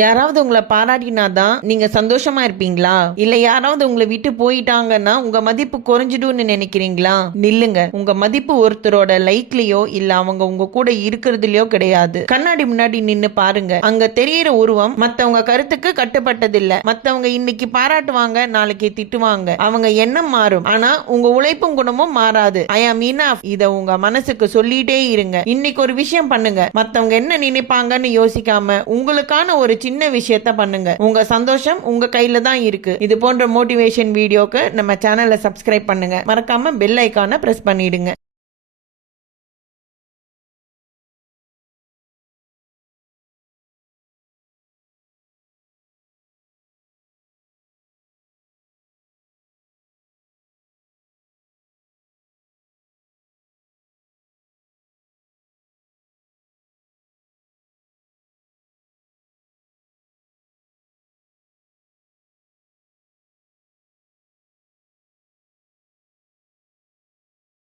யாராவது உங்களை பாராட்டினாதான் நீங்க சந்தோஷமா இருப்பீங்களா? இல்ல யாராவது உங்களை விட்டு போயிட்டாங்கன்னா உங்க மதிப்பு குறைஞ்சிடும்னு நினைக்கிறீங்களா? நில்லுங்க. உங்க மதிப்பு ஒருத்தரோட லைக்லயோ இல்ல அவங்க உங்க கூட இருக்கிறதுலயோ கிடையாது. கண்ணாடி முன்னாடி நின்னு பாருங்க. அங்க தெரியிற உருவம் மத்தவங்க கருத்துக்கு கட்டுப்பட்டதில்ல. மத்தவங்க இன்னைக்கு பாராட்டுவாங்க, நாளைக்கு திட்டுவாங்க. அவங்க எண்ணம் மாறும், ஆனா உங்க உழைப்பும் குணமும் மாறாது. ஐ ஆம் இனஃப். இத உங்க மனசுக்கு சொல்லிட்டே இருங்க. இன்னைக்கு ஒரு விஷயம் பண்ணுங்க. மத்தவங்க என்ன நினைப்பாங்கன்னு யோசிக்காம உங்களுக்கான ஒரு சின்ன விஷயத்த பண்ணுங்க. உங்க சந்தோஷம் உங்க கையில தான் இருக்கு. இது போன்ற மோட்டிவேஷன் வீடியோக்கு நம்ம சேனலை சப்ஸ்கிரைப் பண்ணுங்க. மறக்காம பெல் ஐகானை பிரஸ் பண்ணிடுங்க.